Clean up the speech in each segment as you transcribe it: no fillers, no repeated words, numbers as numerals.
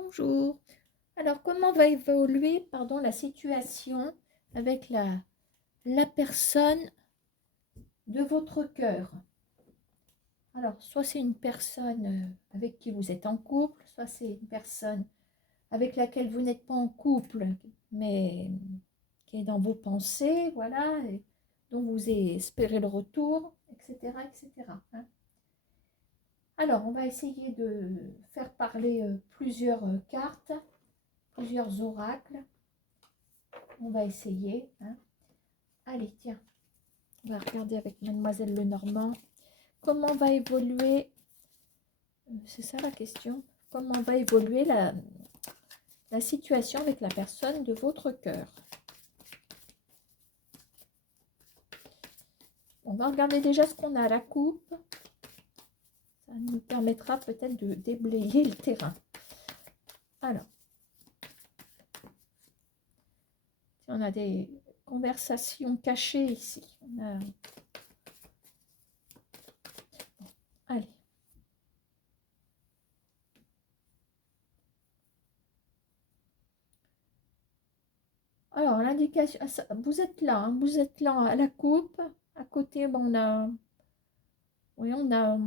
Bonjour. Alors, comment va évoluer, pardon, la situation avec la personne de votre cœur? Alors, soit c'est une personne avec qui vous êtes en couple, soit c'est une personne avec laquelle vous n'êtes pas en couple, mais qui est dans vos pensées, voilà, et dont vous espérez le retour, etc., etc. hein. Alors, on va essayer de faire parler plusieurs cartes, plusieurs oracles. On va essayer. Allez, tiens, on va regarder avec Mademoiselle Lenormand. Comment va évoluer, c'est ça la question, comment va évoluer la situation avec la personne de votre cœur? On va regarder déjà ce qu'on a à la coupe. Ça nous permettra peut-être de déblayer le terrain. Alors, on a des conversations cachées ici. Allez. Alors, l'indication, vous êtes là, vous êtes là à la coupe. À côté, bon, oui, on a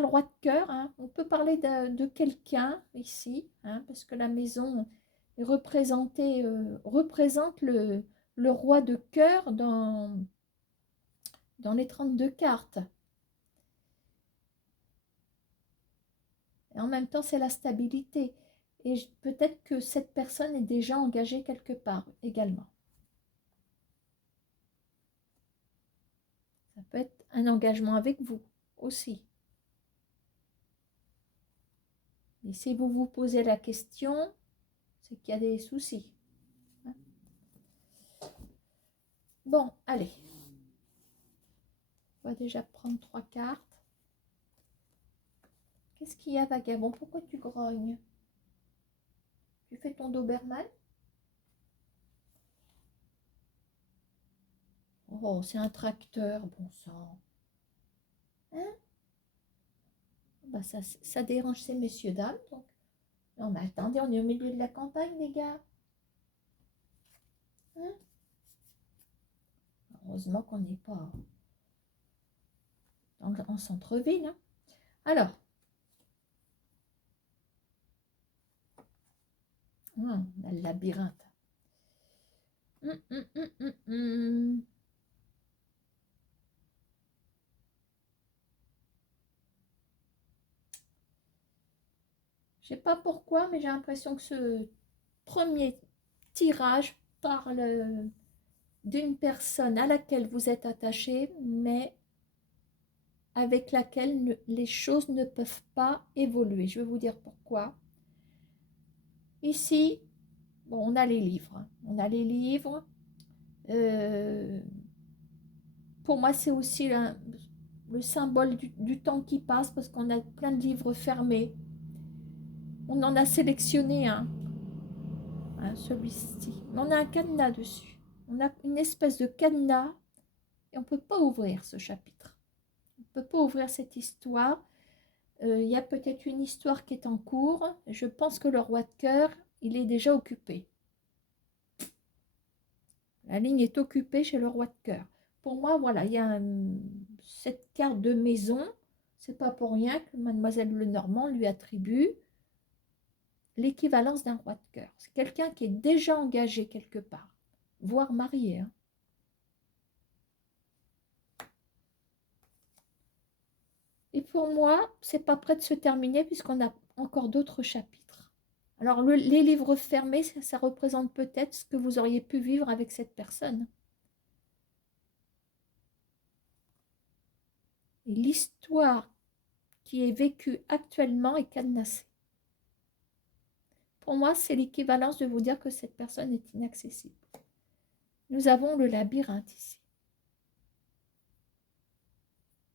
le roi de cœur. On peut parler de quelqu'un ici, parce que la maison est représentée, représente le roi de cœur dans les 32 cartes. Et en même temps, c'est la stabilité. Et peut-être que cette personne est déjà engagée quelque part également. Ça peut être un engagement avec vous aussi. Et si vous vous posez la question, c'est qu'il y a des soucis. Bon, allez. On va déjà prendre 3 cartes. Qu'est-ce qu'il y a, vagabond? Pourquoi tu grognes? Tu fais ton Doberman? Oh, c'est un tracteur, bon sang. Hein? Bah ça dérange ces messieurs, dames, donc. Non, mais attendez, on est au milieu de la campagne, les gars. Hein? Heureusement qu'on n'est pas en centre-ville. Alors. On a le labyrinthe. Je sais pas pourquoi, mais j'ai l'impression que ce premier tirage parle d'une personne à laquelle vous êtes attaché, mais avec laquelle les choses ne peuvent pas évoluer. Je vais vous dire pourquoi. Ici, bon, on a les livres. On a les livres. Pour moi, c'est aussi le symbole du temps qui passe parce qu'on a plein de livres fermés. On en a sélectionné un, celui-ci. On a un cadenas dessus. On a une espèce de cadenas et on ne peut pas ouvrir ce chapitre. On ne peut pas ouvrir cette histoire. Il y a peut-être une histoire qui est en cours. Je pense que le roi de cœur, il est déjà occupé. La ligne est occupée chez le roi de cœur. Pour moi, voilà, il y a cette carte de maison. C'est pas pour rien que Mademoiselle Lenormand lui attribue l'équivalence d'un roi de cœur. C'est quelqu'un qui est déjà engagé quelque part, voire marié. Et pour moi, c'est pas prêt de se terminer puisqu'on a encore d'autres chapitres. Alors, les livres fermés, ça représente peut-être ce que vous auriez pu vivre avec cette personne. Et l'histoire qui est vécue actuellement est cadenassée. Pour moi, c'est l'équivalence de vous dire que cette personne est inaccessible. Nous avons le labyrinthe ici.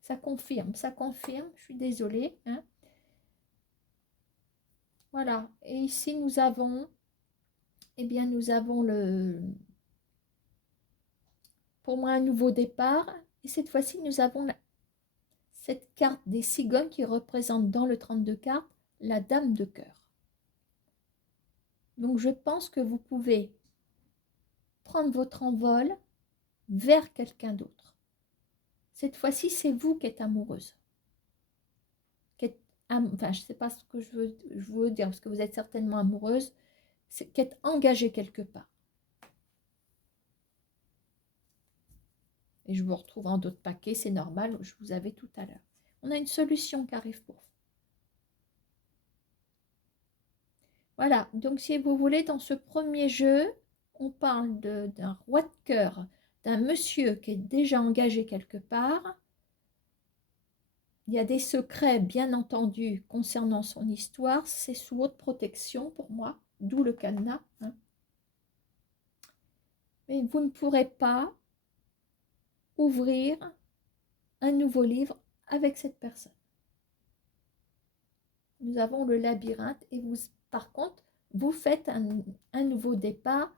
Ça confirme, je suis désolée. Voilà, et ici nous avons, nous avons pour moi un nouveau départ. Et cette fois-ci, nous avons cette carte des cigognes qui représente dans le 32 cartes la dame de cœur. Donc, je pense que vous pouvez prendre votre envol vers quelqu'un d'autre. Cette fois-ci, c'est vous qui êtes amoureuse. Enfin, je ne sais pas ce que je veux dire, parce que vous êtes certainement amoureuse, c'est qu'être engagée quelque part. Et je vous retrouve en d'autres paquets, c'est normal, je vous avais tout à l'heure. On a une solution qui arrive pour vous. Voilà, donc si vous voulez, dans ce premier jeu, on parle d'un roi de cœur, d'un monsieur qui est déjà engagé quelque part. Il y a des secrets, bien entendu, concernant son histoire. C'est sous haute protection pour moi, d'où le cadenas. Hein. Mais vous ne pourrez pas ouvrir un nouveau livre avec cette personne. Nous avons le labyrinthe et vous, par contre, vous faites un nouveau départ.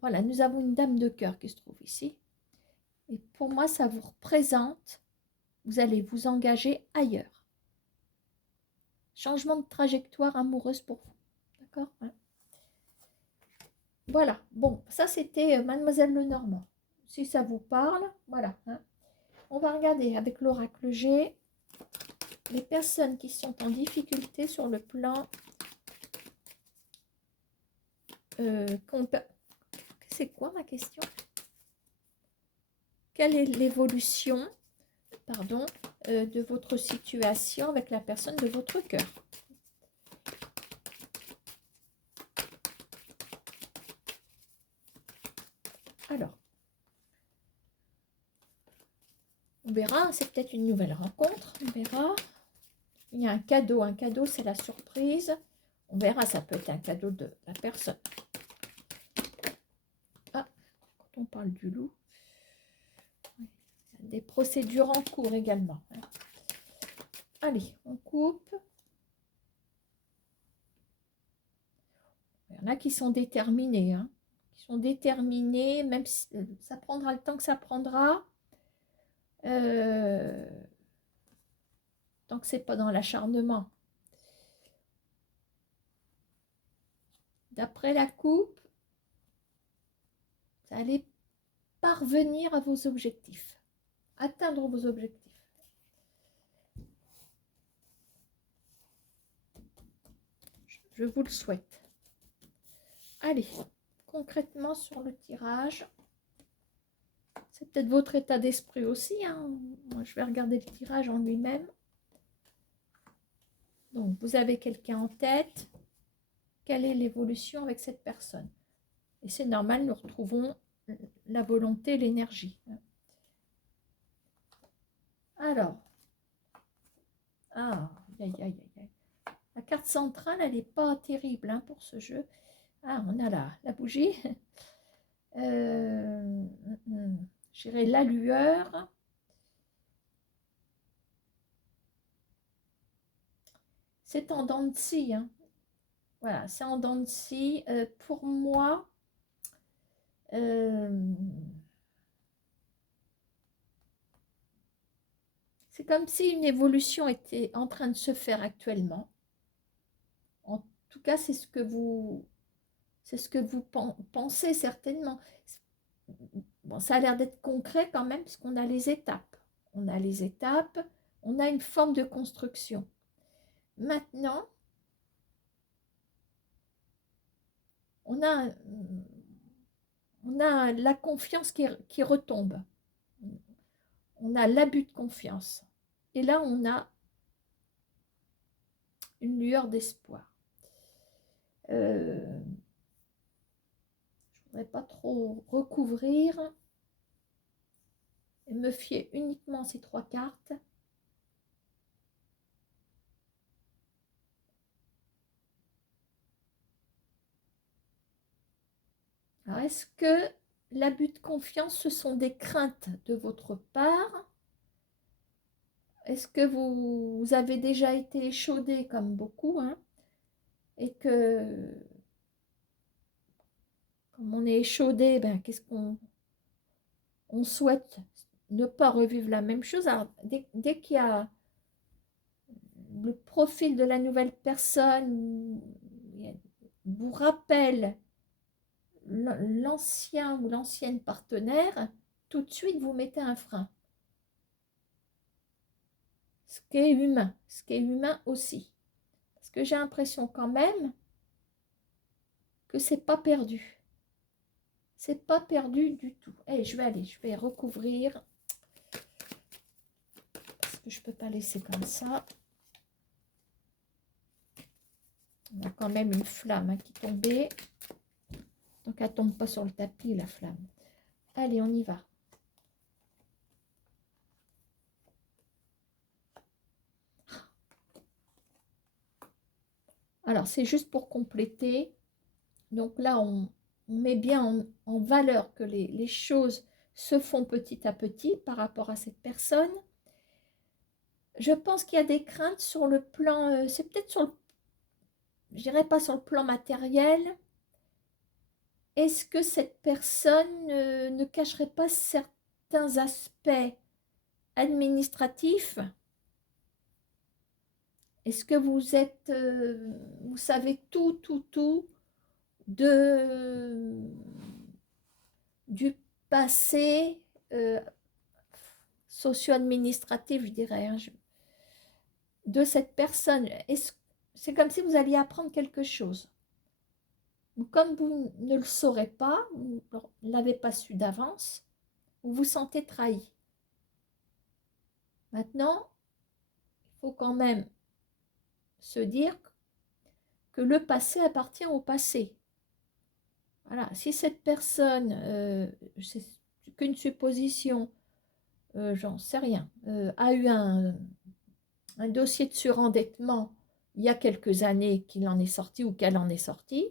Voilà, nous avons une dame de cœur qui se trouve ici. Et pour moi, ça vous représente, vous allez vous engager ailleurs. Changement de trajectoire amoureuse pour vous. D'accord? Voilà. Bon, ça c'était Mademoiselle Lenormand. Si ça vous parle, voilà. Hein. On va regarder avec l'oracle G les personnes qui sont en difficulté sur le plan c'est quoi ma question? Quelle est l'évolution de votre situation avec la personne de votre cœur? Alors, on verra, c'est peut-être une nouvelle rencontre, on verra. Il y a un cadeau c'est la surprise. On verra, ça peut être un cadeau de la personne. Ah, quand on parle du loup, il y a des procédures en cours également. Allez, on coupe. Il y en a qui sont déterminés, hein, qui sont déterminés, même si ça prendra le temps que ça prendra. Tant que c'est pas dans l'acharnement. D'après la coupe, vous allez parvenir à vos objectifs, atteindre vos objectifs. Je vous le souhaite. Allez, concrètement sur le tirage, c'est peut-être votre état d'esprit aussi. Hein. Moi, je vais regarder le tirage en lui-même. Donc, vous avez quelqu'un en tête. Quelle est l'évolution avec cette personne? Et c'est normal, nous retrouvons la volonté, l'énergie. Alors, la carte centrale, elle n'est pas terrible hein, pour ce jeu. Ah, on a la bougie. J'irai la lueur. C'est en dents de scie. Hein. Voilà, c'est en dents de scie. Pour moi, c'est comme si une évolution était en train de se faire actuellement. En tout cas, c'est ce que vous pensez certainement. Bon, ça a l'air d'être concret quand même, puisqu'on a les étapes. On a les étapes, on a une forme de construction. Maintenant, on a la confiance qui retombe. On a l'abus de confiance. Et là, on a une lueur d'espoir. Je ne voudrais pas trop recouvrir et me fier uniquement à ces trois cartes. Alors, est-ce que l'abus de confiance, ce sont des craintes de votre part? Est-ce que vous avez déjà été échaudé comme beaucoup hein, et que, comme on est échaudé, ben, qu'est-ce qu'on souhaite ne pas revivre la même chose. Alors, dès qu'il y a le profil de la nouvelle personne vous rappelle l'ancien ou l'ancienne partenaire, tout de suite vous mettez un frein. Ce qui est humain aussi. Parce que j'ai l'impression quand même que c'est pas perdu. C'est pas perdu du tout. Et je vais recouvrir. Parce que je peux pas laisser comme ça. On a quand même une flamme qui tombait. Donc elle tombe pas sur le tapis, la flamme. Allez, on y va. Alors, c'est juste pour compléter. Donc là, on met bien en valeur que les choses se font petit à petit par rapport à cette personne. Je pense qu'il y a des craintes sur le plan, c'est peut-être sur le, je dirais pas sur le plan matériel. Est-ce que cette personne ne cacherait pas certains aspects administratifs? Est-ce que vous êtes, vous savez tout du passé socio-administratif, je dirais, hein, de cette personne? C'est comme si vous alliez apprendre quelque chose. Comme vous ne le saurez pas, vous ne l'avez pas su d'avance, vous vous sentez trahi. Maintenant, il faut quand même se dire que le passé appartient au passé. Voilà, si cette personne, c'est qu'une supposition, j'en sais rien, a eu un dossier de surendettement il y a quelques années qu'il en est sorti ou qu'elle en est sortie,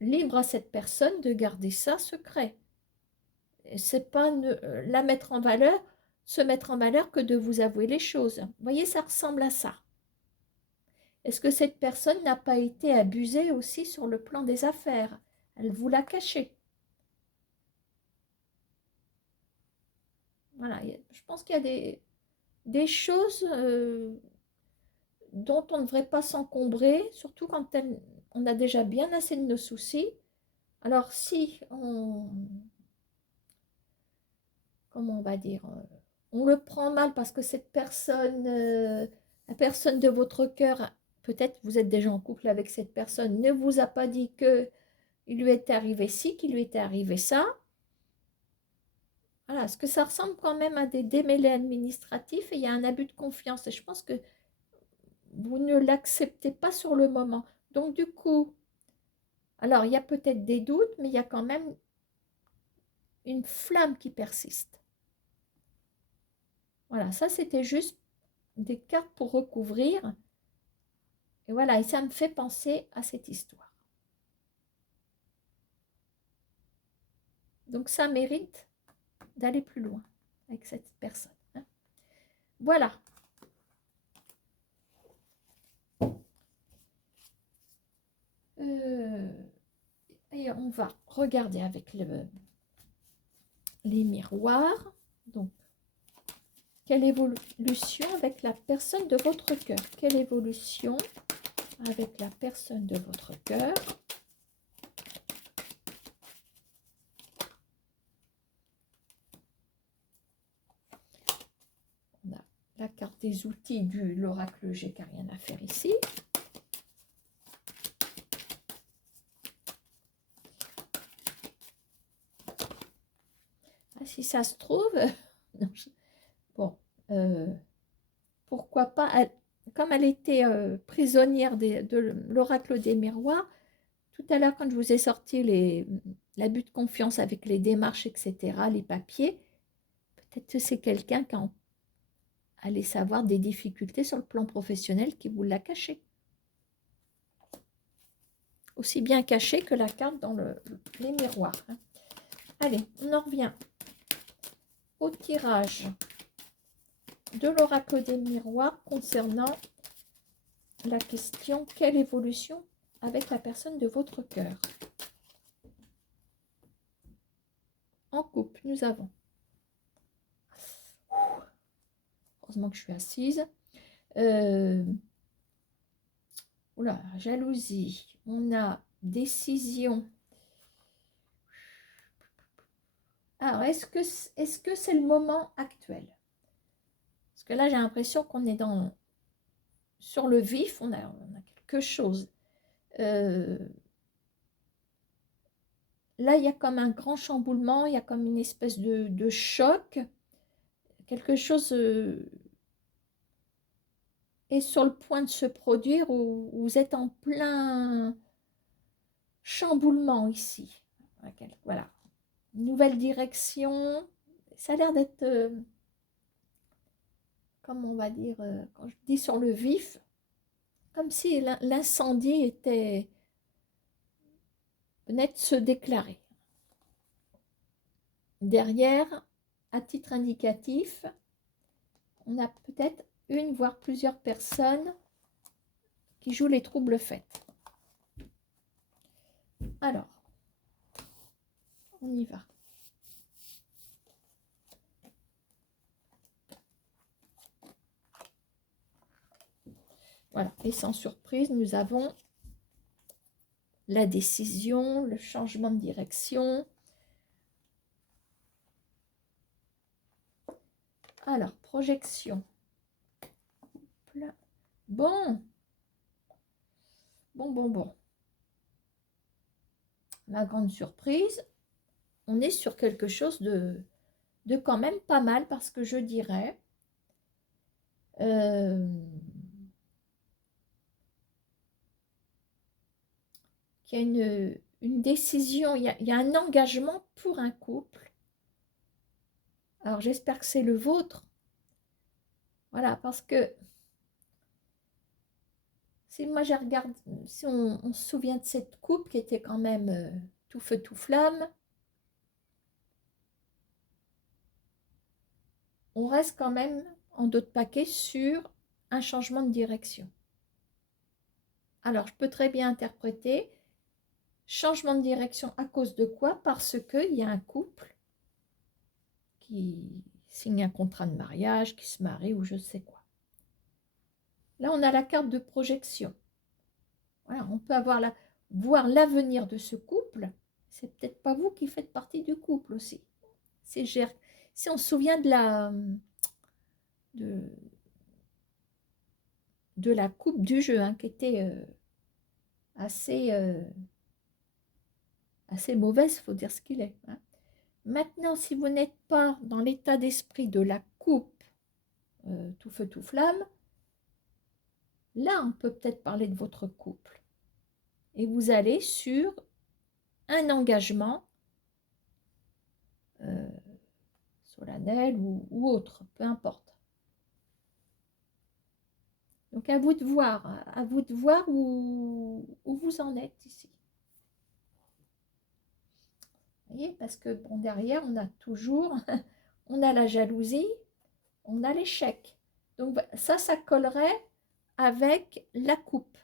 libre à cette personne de garder ça secret. C'est pas la mettre en valeur, se mettre en valeur que de vous avouer les choses. Vous voyez, ça ressemble à ça. Est-ce que cette personne n'a pas été abusée aussi sur le plan des affaires? Elle vous l'a caché. Voilà, je pense qu'il y a des choses dont on ne devrait pas s'encombrer, surtout quand on a déjà bien assez de nos soucis. Alors si comment on va dire, on le prend mal parce que cette personne, la personne de votre cœur, peut-être vous êtes déjà en couple avec cette personne, ne vous a pas dit que il lui était arrivé ci, qu'il lui était arrivé ça. Voilà, est-ce que ça ressemble quand même à des démêlés administratifs et il y a un abus de confiance. Et je pense que vous ne l'acceptez pas sur le moment. Donc du coup, alors il y a peut-être des doutes, mais il y a quand même une flamme qui persiste. Voilà, ça c'était juste des cartes pour recouvrir. Et voilà, et ça me fait penser à cette histoire. Donc ça mérite d'aller plus loin avec cette personne. Hein. Voilà. Et on va regarder avec les miroirs. Donc, quelle évolution avec la personne de votre cœur? Quelle évolution avec la personne de votre cœur? On a la carte des outils de l'oracle G qui n'a rien à faire ici. Ah, si ça se trouve, non, bon, pourquoi pas, comme elle était prisonnière de l'oracle des miroirs, tout à l'heure quand je vous ai sorti l'abus de confiance avec les démarches, etc., les papiers, peut-être que c'est quelqu'un qui allait savoir des difficultés sur le plan professionnel qui vous l'a caché. Aussi bien caché que la carte dans les miroirs. Hein. Allez, on en revient au tirage de l'oracle des miroirs concernant la question « Quelle évolution avec la personne de votre cœur ?» En couple, nous avons, heureusement que je suis assise, Oula, jalousie. On a décision. Alors, est-ce que c'est le moment actuel? Parce que là, j'ai l'impression qu'on est sur le vif, on a quelque chose. Là, il y a comme un grand chamboulement, il y a comme une espèce de choc. Quelque chose est sur le point de se produire où vous êtes en plein chamboulement ici. Voilà. Nouvelle direction. Ça a l'air d'être, comme on va dire, quand je dis sur le vif, comme si l'incendie venait de se déclarer. Derrière, à titre indicatif, on a peut-être une, voire plusieurs personnes qui jouent les troubles faits. Alors, on y va. Voilà, et sans surprise, nous avons la décision, le changement de direction. Alors, projection. Bon. Bon. La grande surprise, on est sur quelque chose de quand même pas mal, parce que je dirais qu'il y a une décision, il y a un engagement pour un couple. Alors, j'espère que c'est le vôtre. Voilà, parce que si moi je regarde, si on se souvient de cette couple qui était quand même tout feu, tout flamme, on reste quand même en dos de paquet sur un changement de direction. Alors, je peux très bien interpréter changement de direction à cause de quoi? Parce qu'il y a un couple qui signe un contrat de mariage, qui se marie ou je sais quoi. Là, on a la carte de projection. Voilà, on peut voir l'avenir de ce couple. C'est peut-être pas vous qui faites partie du couple aussi. Si on se souvient de la coupe du jeu, hein, qui était assez mauvaise, il faut dire ce qu'il est. Hein. Maintenant, si vous n'êtes pas dans l'état d'esprit de la coupe tout feu, tout flamme, là, on peut peut-être parler de votre couple. Et vous allez sur un engagement solennel ou autre, peu importe. Donc, à vous de voir où vous en êtes ici. Vous voyez, parce que bon, derrière, on a toujours, on a la jalousie, on a l'échec. Donc, ça collerait avec la coupe.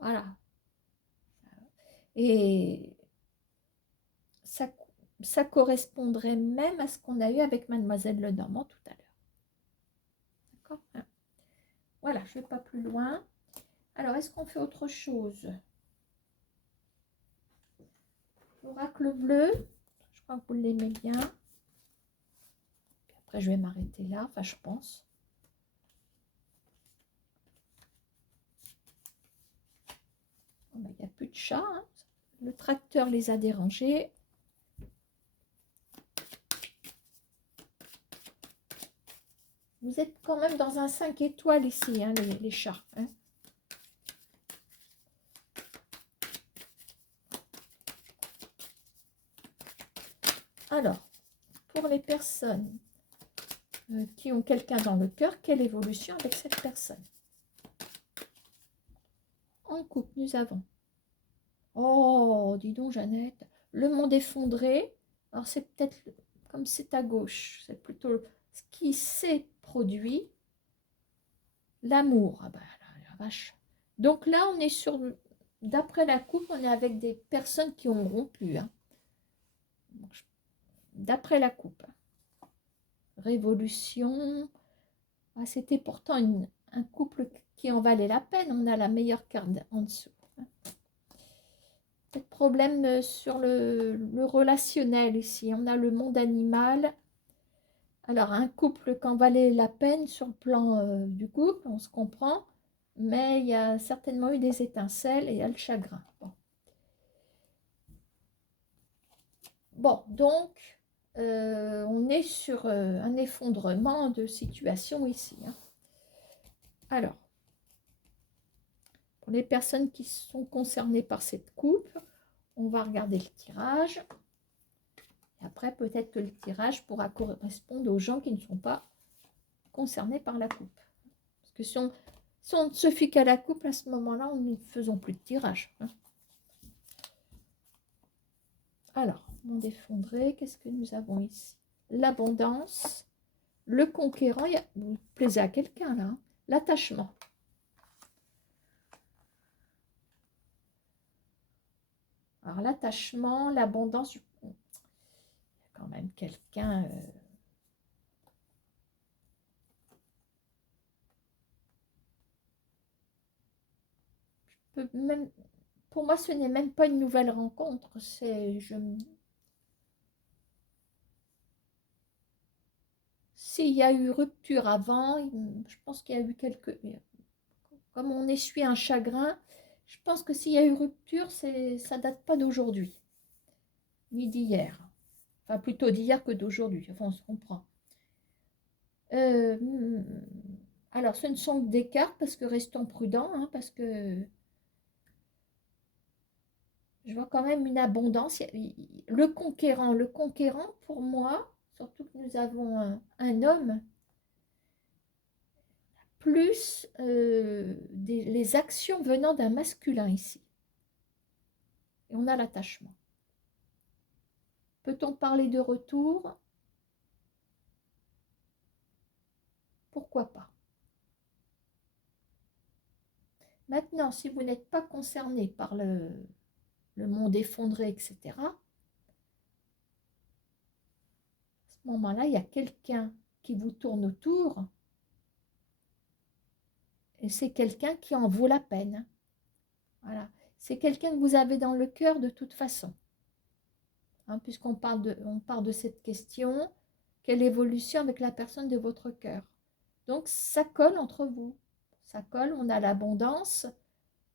Voilà. Et ça correspondrait même à ce qu'on a eu avec Mademoiselle Lenormand tout à l'heure. D'accord? Voilà, je ne vais pas plus loin. Alors, est-ce qu'on fait autre chose? L'oracle bleu, je crois que vous l'aimez bien. Puis après, je vais m'arrêter là, enfin, je pense. Il n'y a plus de chats. Hein. Le tracteur les a dérangés. Vous êtes quand même dans un 5 étoiles ici, hein, les chats. Hein. Alors, pour les personnes qui ont quelqu'un dans le cœur, quelle évolution avec cette personne? En couple, nous avons... Oh, dis donc, Jeannette, le monde effondré. Alors, c'est peut-être, comme c'est à gauche, c'est plutôt ce qui s'est produit. L'amour. Ah ben, la vache. Donc là, on est sur... D'après la coupe, on est avec des personnes qui ont rompu. Hein. D'après la coupe. Révolution. Ah, c'était pourtant un couple qui en valait la peine. On a la meilleure carte en dessous. Pas de problème sur le relationnel ici. On a le monde animal. Alors, un couple qui en valait la peine sur le plan du couple, on se comprend. Mais il y a certainement eu des étincelles et il y a le chagrin. Bon, donc, on est sur un effondrement de situation ici. Hein. Alors, pour les personnes qui sont concernées par cette coupe, on va regarder le tirage. Et après, peut-être que le tirage pourra correspondre aux gens qui ne sont pas concernés par la coupe. Parce que si on ne se fie qu'à la coupe, à ce moment-là, nous ne faisons plus de tirage. Hein. Alors, monde effondré, qu'est-ce que nous avons ici? L'abondance, le conquérant, vous plaisez à quelqu'un là, hein. L'attachement. Alors, l'attachement, l'abondance, il y a quand même quelqu'un... même, pour moi, ce n'est même pas une nouvelle rencontre. C'est... S'il y a eu rupture avant, je pense qu'il y a eu quelques... Comme on essuie un chagrin, je pense que s'il y a eu rupture, ça date pas d'aujourd'hui, ni d'hier. Enfin, plutôt d'hier que d'aujourd'hui. Enfin, on se comprend. Alors, ce ne sont que des cartes, parce que restons prudents, hein, parce que je vois quand même une abondance. Le conquérant, pour moi, surtout que nous avons un homme, plus les actions venant d'un masculin ici. Et on a l'attachement. Peut-on parler de retour? Pourquoi pas? Maintenant, si vous n'êtes pas concerné par le monde effondré, etc., à ce moment-là, il y a quelqu'un qui vous tourne autour et c'est quelqu'un qui en vaut la peine. Voilà. C'est quelqu'un que vous avez dans le cœur de toute façon. Hein, puisqu'on on parle de cette question, quelle évolution avec la personne de votre cœur. Donc, ça colle entre vous. Ça colle, on a l'abondance.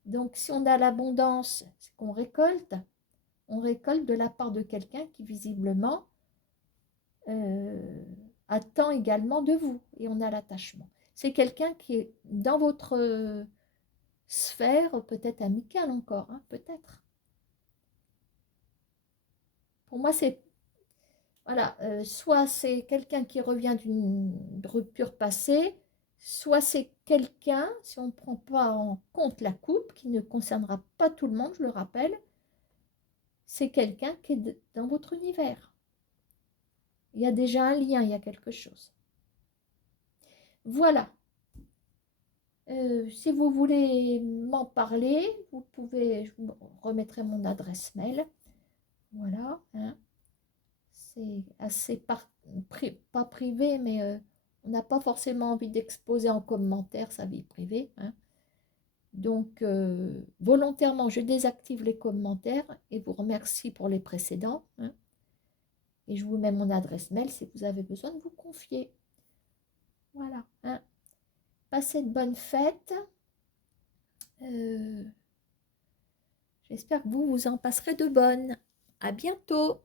Donc, si on a l'abondance, c'est qu'on récolte. On récolte de la part de quelqu'un qui, visiblement, attend également de vous. Et on a l'attachement. C'est quelqu'un qui est dans votre sphère, peut-être amicale encore, hein, peut-être. Pour moi, c'est... Voilà, soit c'est quelqu'un qui revient d'une rupture passée, soit c'est quelqu'un, si on ne prend pas en compte la coupe, qui ne concernera pas tout le monde, je le rappelle, c'est quelqu'un qui est dans votre univers. Il y a déjà un lien, il y a quelque chose. Voilà. Si vous voulez m'en parler, vous pouvez, je vous remettrai mon adresse mail. Voilà. Hein. C'est assez pas privé, mais on n'a pas forcément envie d'exposer en commentaire sa vie privée. Hein. Donc, volontairement, je désactive les commentaires et vous remercie pour les précédents. Hein. Et je vous mets mon adresse mail si vous avez besoin de vous confier. Voilà. Hein. Passez de bonnes fêtes. J'espère que vous en passerez de bonnes. À bientôt.